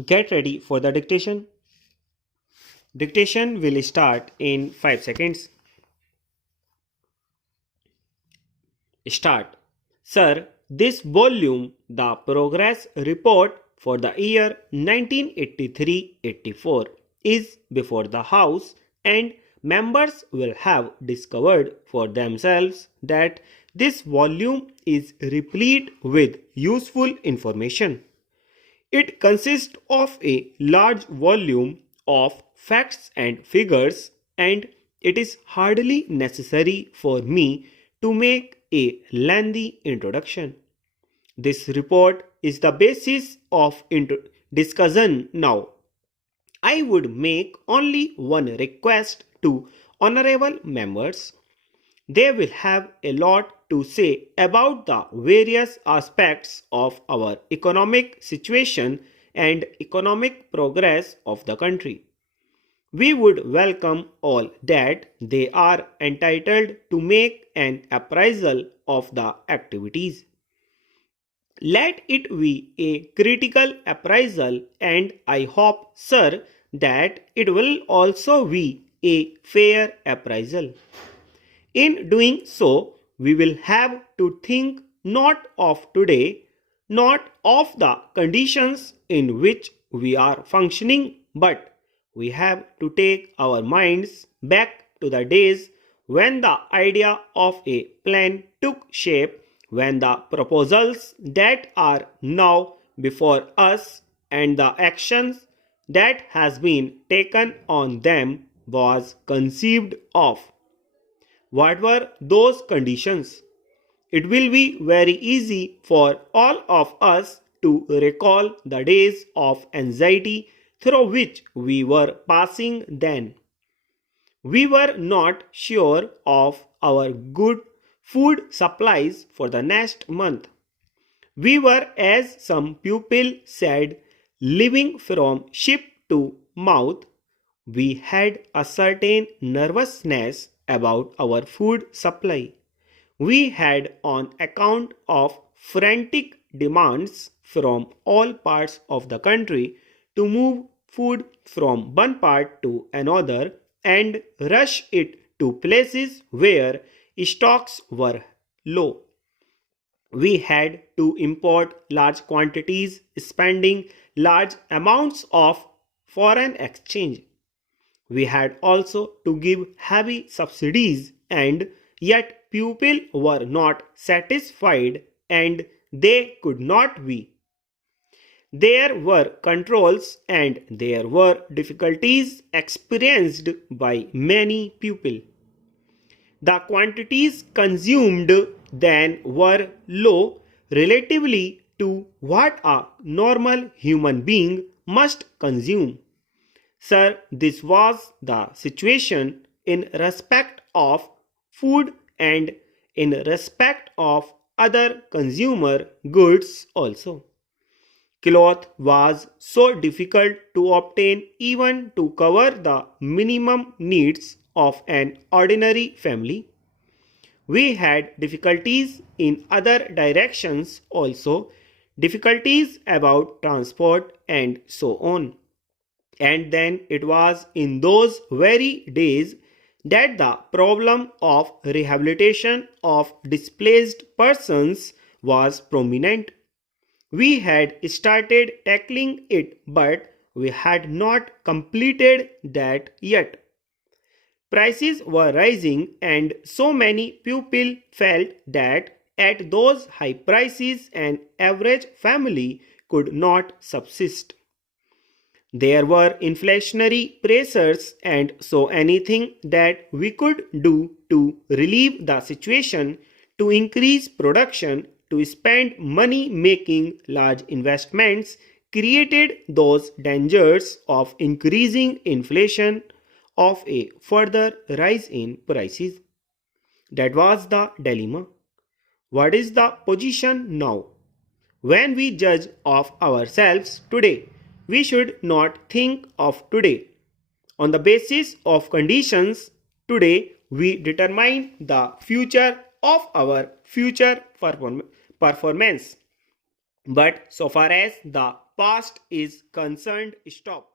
Get ready for the dictation. Dictation will start in 5 seconds. Start. Sir, this volume, the progress report for the year 1983-84, is before the House, and members will have discovered for themselves that this volume is replete with useful information. It consists of a large volume of facts and figures, and it is hardly necessary for me to make a lengthy introduction. This report is the basis of discussion now. I would make only one request to honorable members. They will have a lot to say about the various aspects of our economic situation and economic progress of the country. We would welcome all that they are entitled to make an appraisal of the activities. Let it be a critical appraisal, and I hope, sir, that it will also be a fair appraisal. In doing so, we will have to think not of today, not of the conditions in which we are functioning, but we have to take our minds back to the days when the idea of a plan took shape, when the proposals that are now before us and the actions that has been taken on them was conceived of. What were those conditions? It will be very easy for all of us to recall the days of anxiety through which we were passing then. We were not sure of our good food supplies for the next month. We were, as some people said, living from ship to mouth. We had a certain nervousness about our food supply. We had, on account of frantic demands from all parts of the country, to move food from one part to another and rush it to places where stocks were low. We had to import large quantities, spending large amounts of foreign exchange. We had also to give heavy subsidies, and yet people were not satisfied, and they could not be. There were controls, and there were difficulties experienced by many people. The quantities consumed then were low relatively to what a normal human being must consume. Sir, this was the situation in respect of food and in respect of other consumer goods also. Cloth was so difficult to obtain even to cover the minimum needs of an ordinary family. We had difficulties in other directions also, difficulties about transport and so on. And then it was in those very days that the problem of rehabilitation of displaced persons was prominent. We had started tackling it, but we had not completed that yet. Prices were rising, and so many people felt that at those high prices an average family could not subsist. There were inflationary pressures, and so anything that we could do to relieve the situation, to increase production, to spend money making large investments, created those dangers of increasing inflation, of a further rise in prices. That was the dilemma. What is the position now? When we judge of ourselves today, we should not think of today. On the basis of conditions today, we determine the future of our future performance. But so far as the past is concerned, stop.